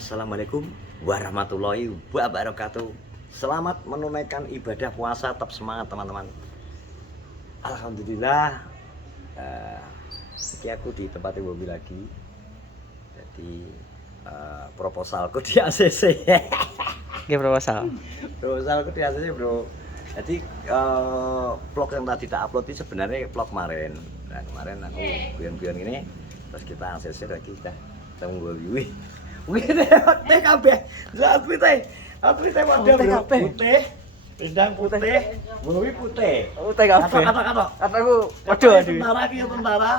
Assalamualaikum warahmatullahi wabarakatuh. Selamat menunaikan ibadah puasa, tetap semangat teman-teman. Alhamdulillah, ini aku di tempat Bobi lagi. Jadi proposalku di ACC. Proposalku di ACC bro. Jadi vlog yang tadi tak upload itu sebenarnya vlog kemarin. Nah kemarin aku guyon-guyon ini, terus kita ACC lagi kita tunggu Bobi. Wih, teh kabeh. Outfit model bro. Putih. Pindang putih, Bobi putih. Putih kabeh. Kata-kata. Kataku waduh aduh. Tentara ki tentara.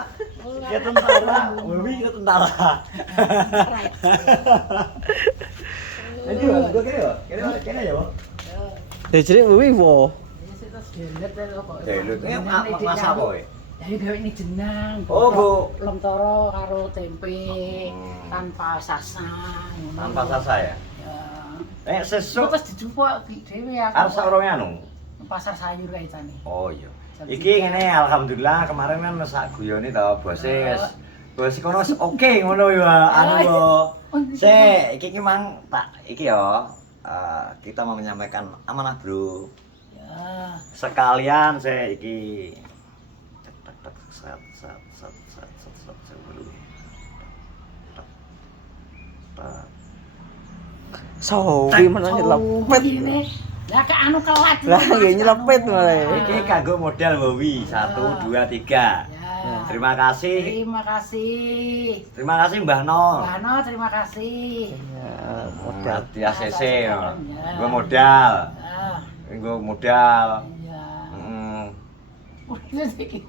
Ki tentara, Bobi ki tentara. Ini lho, gua kene yo. Kene ya, Bang. Jadi kuwi wo. Lho, masak apa kowe? Jadi gawe ini jenang. Oh, Bu. Lontoro karo tempe tanpa sasan. Tanpa sasa ya? Ya. Sesuk Terus dijupuk dhewe aku. arep saurunge anu. Pasar sayur kae jane. Oh iya. Iki ngene alhamdulillah kemarin kan sak guyone to bose wis kono oke ngono ya anu yo. Iki mang tak iki yo kita mau menyampaikan amanah bro. Ya. Sekalian saya iki sat dulu. Sowi meneh nyelempet. Ini. Lah ke anu kelat. Lah ya nyelempet malah. Iki kanggo modal Bowi 1 2 3. Ya. Terima kasih. Terima kasih. Terima kasih Mbah No. Bano, terima kasih. Ya, modal. Di ACC ya. Ya. Gua modal. Ya. Gua modal. Iya. Heeh. Udah sedikit.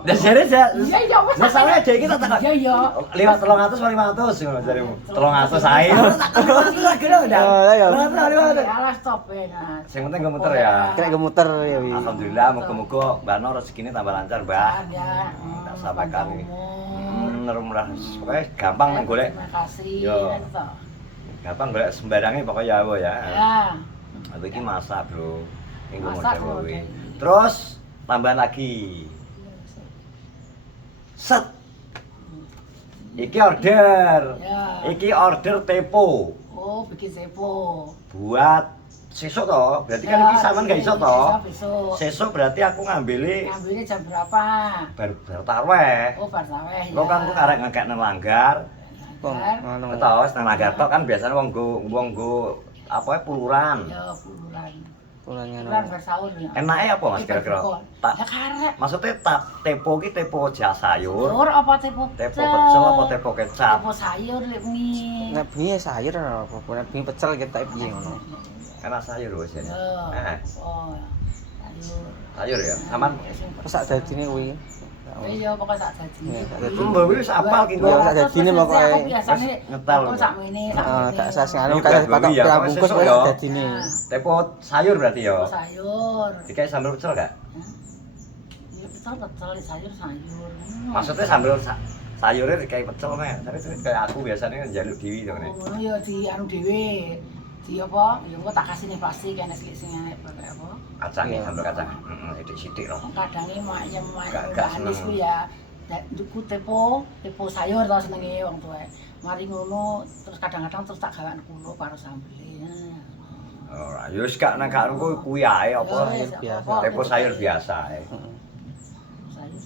Lah jare saya. Iya, Mas. Masalahnya aja iki tak Iya, iya. lewat 300 500 ngono jarimu. 300 ae. Udah. Oh, ya. Alah stop nah. Sing penting gua muter ya. Kayak gemuter ya wi. Alhamdulillah muga-muga Mbak Nur rezekine tambah lancar, Mbah. Ya. Tak sampaikan ini. Murah pokoknya gampang nang golek. Terima kasih. Yo. Gampang golek sembarangnya pokoknya ya, Bu ya. Ya. Aku iki masak, Bro. Minggu Masak, model kowe. model. Terus tambahan lagi. Set. Iki order. Ya. Iki order tepo Oh, bikin sepo. buat sesuk toh. Berarti kan iki sampean gak iso toh. Besok. Sesuk berarti aku ngambilnya Ngambilnya jam berapa? bar tarweh. Oh, Barsaweh ya. Lo kan ku karek ngekek nang langgar. Langgar. Tahu wis nang langgar tok kan biasanya wong go apa puluran. Ya, puluran. Pulangnya Puluran bersaun ya. Enake apa Mas kira-kira? Tak Ya karek. maksudnya tak tepo ki tepo jas sayur. Sayur apa tepo? Tepo pecel apa tepo kecap? Tepo sayur lek mie. nek bengi sayur apa nek bengi pecel kita piye ngono. Enak sayur wis ya. Ya. Eh, Oh. Sayur. sayur ya. Aman. Wes sak dadine kuwi. Iya, pokoknya sak dadi. Iya, sak dadi. Mbak wis apal ki Iya, sak dadine pokoke. Aku biasane Ngetel. aku sak mene, sak Heeh, mene. gak sas ngono Iya, kaya Mbak, patok iya, pirang pokoknya bungkus sesuk wes ya. sak dadine. Tepo sayur berarti ya. Tepo sayur. Dikai sambal pecel gak? Iya, pecel sayur. Maksudnya sambal sayurnya dikai pecel meh. Tapi kayak aku biasanya njaluk dewi to nek. Oh, ngono ya di anu dhewe. Di apa? Ya engko tak kasih nih plastik enek sing enek apa? Kacang Iya. sambal kacang. Heeh, sithik-sithik loh. Kadange maknya Gak Anis seneng. ku ya. Duku tepo sayur to senenge wong tuwa. Mari ngono terus kadang-kadang terus tak gawe kulo karo sambel. Ora, ya wis gak nang karo kuwi ae apa Ya, wis, biasa. apa, tepo sayur biasa ae. Sayur.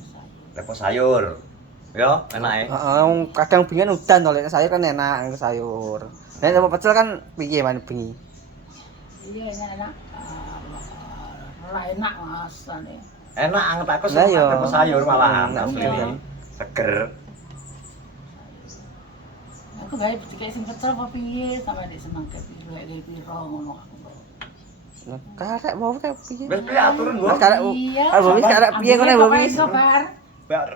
Tepo sayur. Ya, enake. Heeh, kadang bengi udan to lek sayur kan enak sayur. Nek sama pecel kan piye man bengi. Iya enak. Ora enak Mas ane. Enak anget aku Lah, yo. tepo sayur malahan Enak, asli. bener. Seger. Aku gawe dikai sing pecel apa piye sampe nek seneng ke piro ngono aku. Karek mau kayak piye? Wis piye aturun, Bu? Karek Iya. ah Bobi karek piye kene Bobi? Bar. Bar.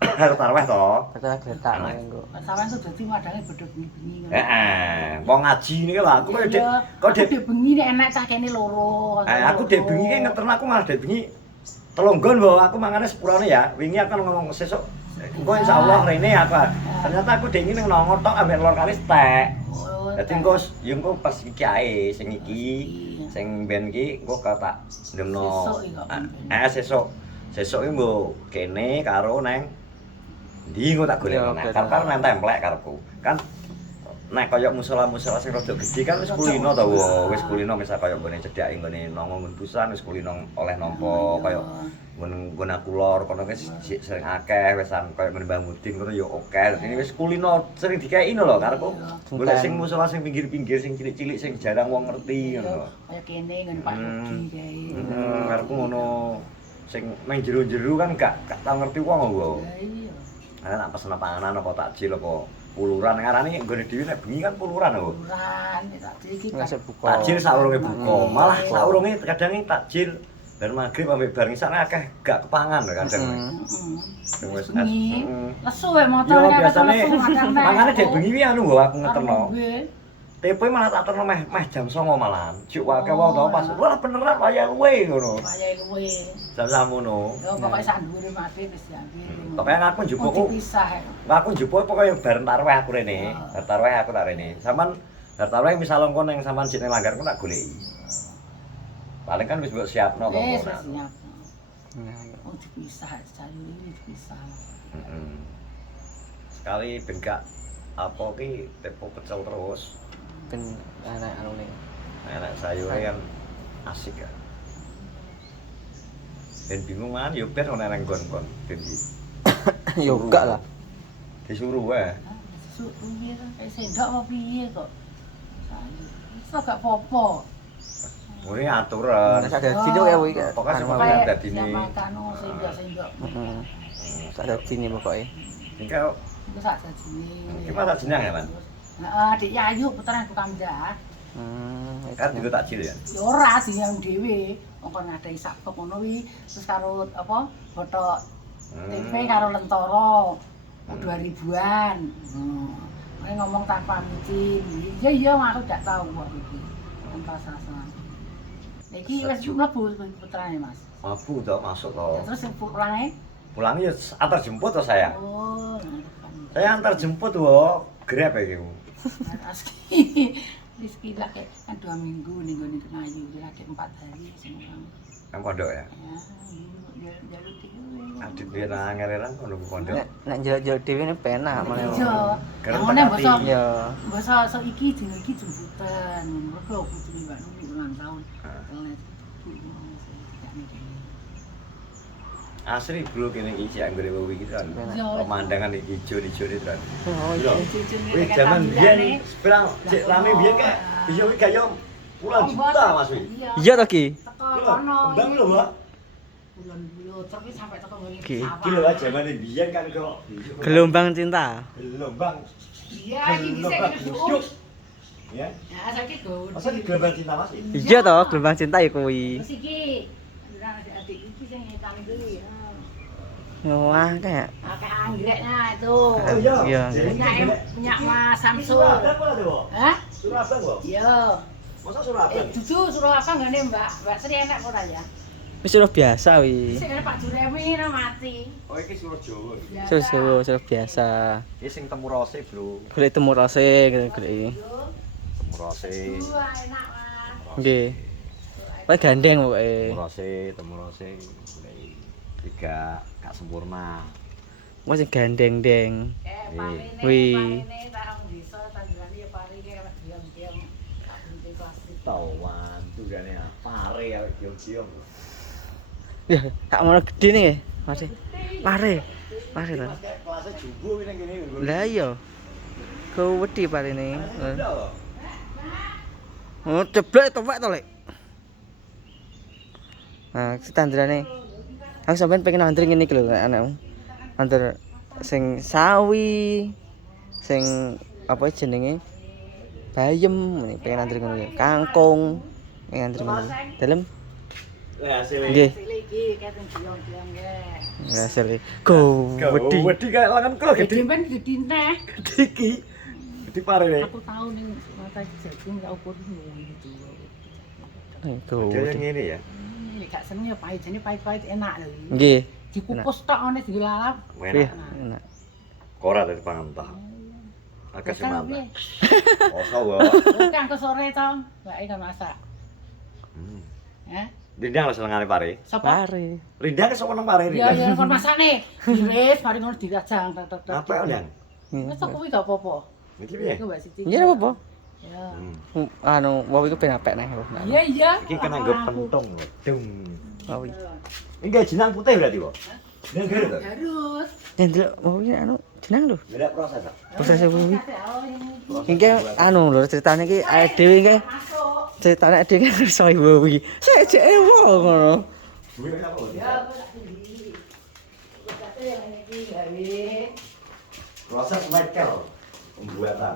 Harus tarweh to. Kata gletak engko. Sampeyan tuh dadi madange bodho bengi-bengi ngono. Heeh, wong ngaji niki lho aku kok dek Kok dek bengi nek enak cah kene loro. aku dek bengi ki ngeterno aku malah dek bengi telunggon lho aku mangane sepurane ya. Wingi aku ngomong sesuk engko insyaallah rene aku. Ternyata aku dek ngene nongo tok ambek lor kali tek. Dadi engko ya engko pas iki ae sing iki sing ben iki engko tak ndemno. Sesuk. Sesuk iki mbok kene karo neng ndi engko tak golek nang karo nang templek karepku. Kan nek kaya musala-musala sing rada gedhe kan wis kulino to, wis kulino misal kaya nggone cedhake nggone nongo nggon busan wis kulino oleh nampa kaya nggon aku lor kono wis sering akeh wisan kaya nggon Mbah Mudin ngono ya akeh. Dadi wis kulino sering dikeki lho karepku. Golek sing musala sing pinggir-pinggir sing cilik-cilik sing jarang wong ngerti ngono. Kaya kene nggon Pak Yogi kae. Karepku ngono sing nang jero-jero kan gak tau ngerti wong kok. Iya. Ana tak pesen panganan apa takjil apa puluran ngarane nggone dhewe nek bengi kan puluran lho. Puluran takjil iki Ngasih buka. Takjil saurunge buka, malah saurunge kadang takjil bar magrib ambek bar ngisane akeh gak kepangan lho kadang. Sing wis lesu wae motor Yo kayak biasane lesu kadang. mangane dek bengi wi anu lho aku ngeterno. Nggih. Tepe malah tak terno meh jam 09.00 malahan. Juk wae wong tau pas wah beneran wayah luwe ngono. Wayahe luwe. Jam ngono. Yo pokoke sak dhuwure mati wis diambil. Pokoke aku njupukku Pisah. aku njupuk pokoke bar tarweh aku rene. Bar tarweh aku tak rene. Saman bar tarweh misal engko ning sampean jek ning langgar ku tak goleki. Paling kan wis mbok siapno kok. Wis siap. Oh dipisah sayur ini dipisah. Heeh. Sekali ben gak apa ki tepo pecel terus. Ben anak anu nih. Enak sayure kan asik ya. Ben bingung kan yo ben ana nang kon-kon ben Yoga lah. disuruh wae. Susuk piye kayak sendok apa piye kok. Iso gak popo. Mune aturan. Nek ada dino ya kuwi. Pokoknya anu semua wae. ada dini. Makano sendok-sendok. Heeh. Ada dini pokoke. Engko Iku sak jajine. Iki masak jenang ya, Man? Heeh, Dik Yayu puteran tukang dah. Kan juga takjil ya. Ya ora dinyang dhewe. Wong kon ngadahi sak kok ngono wi terus karo apa? Botok tempe karo lentoro. 2000-an. Ini ngomong tanpa micin. Iya aku gak tahu kok iki. Tanpa sasaran. Iki wis mlebu putrane, Mas. Mampu toh masuk toh. Ya, terus pulangnya? Pulangnya antar jemput toh saya. Oh, Saya antar jemput wo. Grab ya gitu. Rizky lah kayak kan 2 minggu nih gue nih Ngayu lagi 4 hari semua. Yang pondok ya. Ya, jalur itu. Adit dia nang ngereran pondok pondok. Nek jalan-jalan dhewe ne penak malah. Iya. Karena Yang mana tekati. basa Iya. basa so iki dino iki jemputan. Mergo putri Mbak Nuni ulang tahun. Telet. Asri bro kene iki sik anggere wewi iki kan. Iya. Pemandangan iki ijo-ijo iki kan. Oh Iya. iya. Wih zaman biyen sepirang cek rame biyen kayak ijo iki kaya puluhan juta Mas wi. Iya to Ki. Teko kono. Kembang lho, Mbak. Bulan-bulan tapi sampai teko ngene. Oke. Iki lho lah zaman biyen kan kok Gelombang cinta. gelombang. Iya, iki bisa Gelombang kena busuk. Ya. Ya, saiki go. Masa di gelombang cinta Mas? Iya to, gelombang cinta ya kuwi. Terus iki, adik iki sing ngetan iki. Wah, kayak Pakai anggreknya itu. Oh iya. Iya. Punya Mas Samsul. Surabaya apa tuh? Hah? Surabaya kok? Iya. Masa Surabaya? Dudu suruh apa enggak nih, Mbak Sri enak ora ya? wis sudah biasa wi. Sing ada Pak Juremi no mati. Oh iki Surabaya Jawa. Sudah biasa. Iki sing temu rose, Bro. Golek temu rase golek. Temu rose. Wah, enak, Mas. Nggih. Paling gandeng pokoke. Temu rose. Tiga gak sempurna. Wong sing gandeng deng. Wih. Tarang desa tanggane ya paringe karo diam-diam. Tak bunti plastik. Tawan turane pare ya diom-diom. Ya, tak mau gede nih. Masih. Pare. Pare to. Kelasnya jumbo ini gini. Lah iya. Kau wedi pare nih. Oh, ceblek to Pak to, Lek. Nah, standarane. Aku sampean pengen antri ngene iki lho, anakmu. Antar sing sawi, sing apa jenenge? Bayem, ngene pengen antri ngono. Kangkung, pengen antri ngono. Dalem? Lah hasil Nggih. Iki katen diam-diam ge. Ya sele. Go wedi. Wedi kayak lengan kok Gede gede. ben gede neh. Gede iki. Gede pare nih. Aku tahu ning mata jagung ya ukur gitu. Go Dia yang wedi. ini ya. Ini gak seneng ya pahit, jane pahit-pahit enak lho. Nggih. Dikukus tok ngene dilalap. Iya, Enak. enak. Kora dari pangan tah. Agak Kan semantap. piye? Oso wae. Kan ke sore to, mbake kan masak. Ya. Rindang lah senengane pare. Sapa? Pare. Rindang sok nang pare Ya rindang. ya kon masakne. Diris mari ngono dirajang tek tek. Apa ya, Yang? Wis kuwi gak apa-apa. Iki piye? Iku mbak siji. Iya apa? Ya. Anu, wow iku ben apik neh. Iya iya. Iki kena nggo pentung lho. Dung. Wow. Ini gak jenang putih berarti, Pak? Jenang garut to? Harus. Ndelok wow iki anu jeneng lho. Beda proses, Pak. Proses wow iki. Iki anu lho ceritane iki awake dhewe iki Masuk. ceritane awake dhewe ngerso wow iki. Saya jek wow ngono. Duwe apa, Pak? Ya, aku tak sendiri. Tapi yang ini gawe. Proses mekel pembuatan.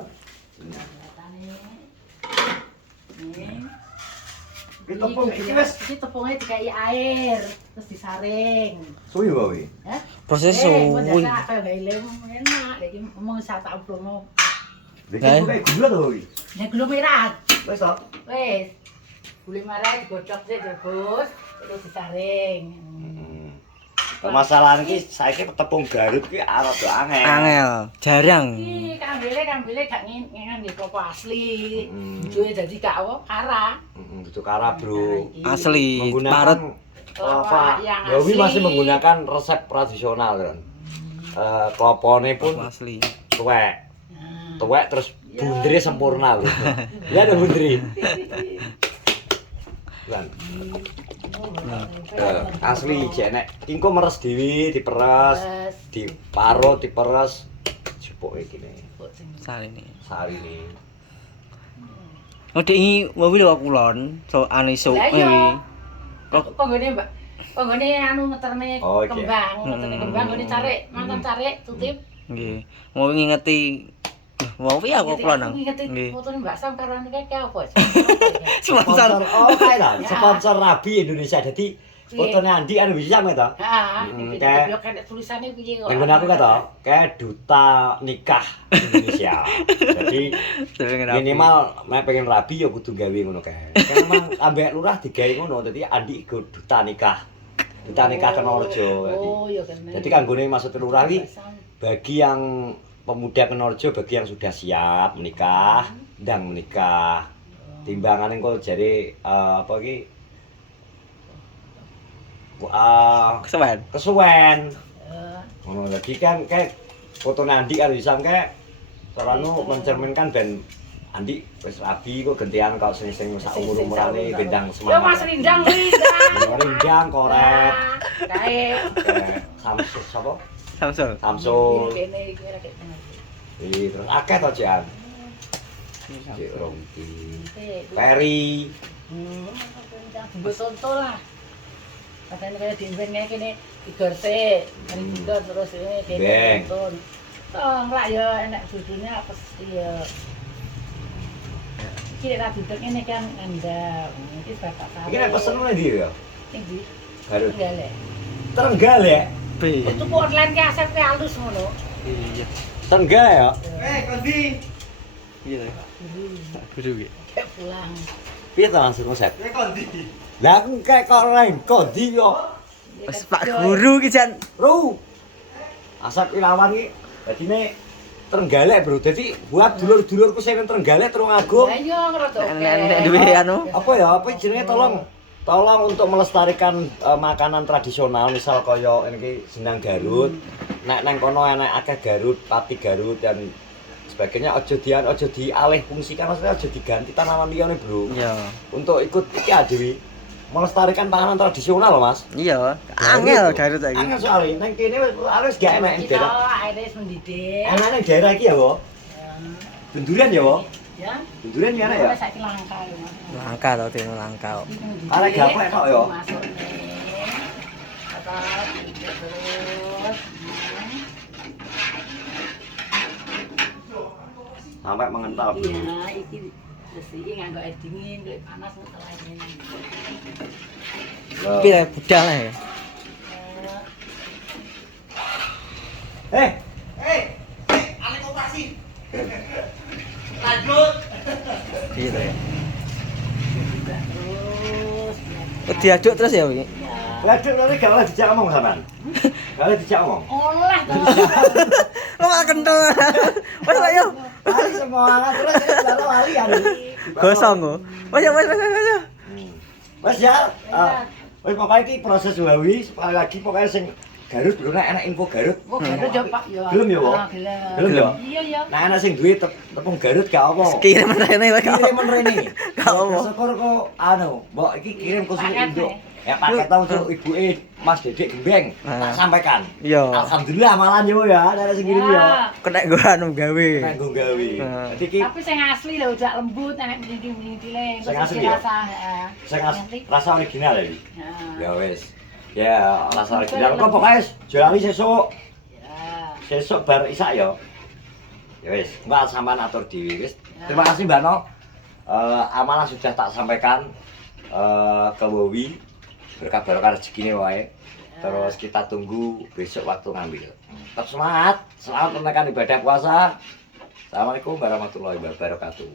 Ini. Iki tepung iki wis Iki tepungnya dikai air, terus disaring. suwi wae. Hah? Proses suwi. Kayak gawe lem enak, iki mau sak tak obrolno. Iki kok gula to iki. Ya gula merah. Wis to. Wis. Gula merah digodhog sik direbus, terus disaring. Permasalahan iki saiki tepung Garut ki rada angel. Angel, jarang. Iki kambile gak ngene kok asli. Duwe dadi gak apa kara. Itu kara, Bro. Asli, Menggunakan parut. kelapa. yang Yawi asli. masih menggunakan resep tradisional kan. Kelopone pun Asli. tuwek. Nah. Tuwek terus bundere sempurna lho. Ya ada bundere. Kan. Asli jenek. Engko meres dhewe diperes, diparut, diperes. Jupuke kene. Sarine. Sarine. Ngedek iki wae lho kulon, so anu iso Lah iya. iki. Kok panggone Mbak? Panggone anu ngeterne Oh, iki. kembang, ngeterne kembang ngene carik, mantan carik tutip. Nggih. Mau ngingeti wae aku kulon nang. Ngerti Nggih. fotone Mbak Sam karo anu kae apa? Sponsor. Oh, kae lah, sponsor Nabi Indonesia. Jadi fotone Andi anu bisa sampe to. Heeh, kayak- yo kan tulisane piye kok. Dengan aku kata, kayak duta nikah Indonesia. Jadi minimal nek pengen rabi ya kudu gawe ngono kae. Kan memang ambek lurah digawe ngono, dadi Andi iku duta nikah. Duta nikah Kenorjo. Oh, yo kene. Jadi kanggone maksud lurah iki bagi yang pemuda Kenorjo, bagi yang sudah siap menikah, ndang menikah. Timbangane kok jare apa iki Kesuwen. kesuwen. Ngono lagi kan kayak foto Andi karo Isam kayak soalnya mencerminkan ben Andi wis rabi kok gantian kok sing sak umur-umurane bendang Yo semangat. Mas Rindang Rindang. Rindang koret. Kae. Samsul sapa? Samsul. Samsul. Kene iki ora kene. Terus akeh to Jan. Cek Rompi. Peri. Contoh lah. Katanya kayak di event kayak gini, digorse, hari juga terus ini Beng. kayak nonton. Tong lah ya enak susunya apa sih ya. Iki nek duduk ini kan anda, iki bapak saya. Iki nek pesen ngene ndi ya? Tinggi. Garut. Enggak Trenggalek. B. Itu ku online ki asep ki halus ngono. Iya. Trenggalek ya. Kondi. Iya. Guru iki. Kayak pulang. Piye to langsung konsep? Lah aku kayak kok lain kondi yo. Wes Pak Guru iki jan. Bro. Asap Irawan iki dadine Trenggalek, Bro. Dadi buat dulur-dulurku sing nang Trenggalek Tulungagung. Lah iya ngerti. Nek duwe anu. Apa ya? Apa jenenge tolong untuk melestarikan makanan tradisional misal kaya iki jenang Garut. Nek nang kono enek akeh Garut, pati Garut dan sebagainya aja dialih fungsikan maksudnya aja diganti tanaman liyane, Bro. Iya. Untuk ikut iki adewe melestarikan panganan tradisional loh, Mas. Iya. Angel Garut iki. Angel soalnya nang kene wis gak enak Kita daerah. akhirnya mendidik. Enak nang daerah iki ya, Wo. Dundurian ya, Wo. Ya. Dundurian ya ya. Saiki langka ya, Mas. Langka to tino langka. Arek gaplek tok ya. Masuk nih. Tetap terus. Sampai mengental. Bro. Iya, iki resiki nganggo air dingin, lek panas ngetel air dingin. Loh. Piye budal ya. Alih operasi. Lanjut. Iya to ya. Terus. Diaduk terus ya iki. Laduk nanti gak oleh dijak ngomong sampean. Gak oleh dijak ngomong. Oleh to. Lo gak kental. Wes ayo. Lali semangat terus ini baru lali ya. Gosong kok. Wes. Mas ya. Wis pokoknya iki proses wawi sekali lagi pokoknya sing Garut bro, nek enak info Garut. Oh, Garut ya Pak ya. Gelem ya, Wak? Ah, gelem. Gelem ya? Iya ya. Nah ana sing duwe tepung Garut gak apa. Kiriman rene wae gak apa. Kiriman rene. Gak apa. Syukur kok anu, mbok iki kirim ke Paket, Indo. Ya paket tau untuk ibuke Mas Dedek Gembeng. Tak sampaikan. Iya. Alhamdulillah malah yo ya, ada sing kirim ya. Kena gue anu gawe. Nek nggo gawe. Dadi iki Tapi sing asli lho, jak lembut, enek mlindi-mlindile. Sing asli ya? Rasa, heeh. sing rasa original ya iki. Heeh. Ya wis. Ya, rasa original kok pokoke juali sesuk. Ya. Sesuk bar isak ya. Ya wis, mbak sampean atur dhewe wis. Terima kasih Mbak No. Amanah sudah tak sampaikan ke Wowi. Berkah barokah rezekine wae. Terus kita tunggu besok waktu ngambil. Tetap semangat, selamat menunaikan ibadah puasa. Assalamualaikum warahmatullahi wabarakatuh.